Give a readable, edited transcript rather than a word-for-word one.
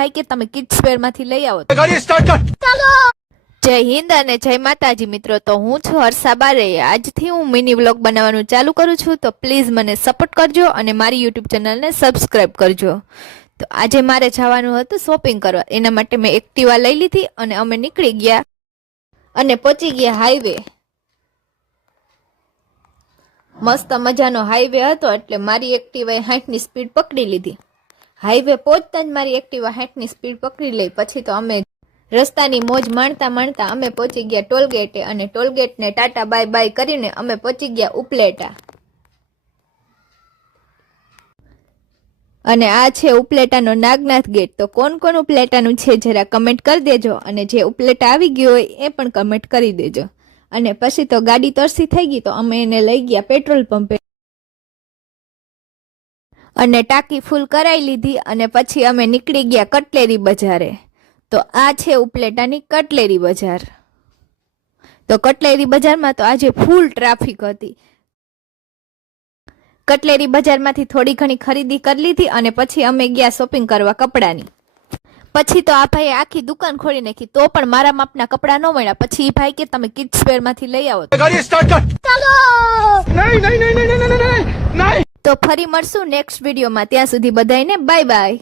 ભાઈ કે તમે કિડ્સ વેર માંથી લઈ આવો. જય હિન્દ અને જય માતાજી મિત્રો. તો હું છું હર્ષા બારૈયા. આજથી હું મિની વ્લોગ બનાવવાનું ચાલુ કરું છું, તો પ્લીઝ મને સપોર્ટ કરજો અને મારી યુટ્યુબ ચેનલને સબસ્ક્રાઈબ કરજો. તો આજે મારે જવાનું હતું શોપિંગ કરવા, એના માટે મેં એક્ટિવા લઈ લીધી અને અમે નીકળી ગયા અને પહોંચી ગયા હાઈવે. મસ્ત મજાનો હાઈવે હતો એટલે મારી એક્ટિવાએ 60 ની સ્પીડ પકડી લીધી. હાઈવે પહોંચતા જ મારી એક્ટિવા 60 ની સ્પીડ પકડી લઈ. પછી તો અમે રસ્તાની મોજ માણતા માણતા અમે પહોંચી ગયા ટોલગેટે અને ટોલગેટને ટાટા બાય બાય કરીને અમે પહોંચી ગયા ઉપલેટા. અને આ છે ઉપલેટાનો નાગનાથ ગેટ. તો કોણ કોણ ઉપલેટાનું છે જરા કમેન્ટ કરી દેજો, અને જે ઉપલેટા આવી ગયો હોય એ પણ કમેન્ટ કરી દેજો. અને પછી તો ગાડી તરસી થઈ ગઈ તો અમે એને લઈ ગયા પેટ્રોલ પંપે અને ટાંકી ફૂલ કરાવી લીધી. અને પછી અમે નીકળી ગયા કટલેરી બજારે. તો આ છે ઉપલેટાની કટલેરી બજાર. તો કટલેરી બજારમાં તો આજે ફૂલ ટ્રાફિક હતી. કટલેરી બજારમાંથી થોડી ઘણી ખરીદી કરી લીધી અને પછી અમે ગયા શોપિંગ કરવા કપડાની. પછી તો આ ભાઈએ આખી દુકાન ખોલી નાખી, તો પણ મારા માપના કપડા ન મળ્યા. પછી એ ભાઈ કે તમે કિડ્સ વેર માંથી લઈ આવો. તો ફરી મળશું નેક્સ્ટ વિડીયોમાં. ત્યાં સુધી બધાને બાય બાય.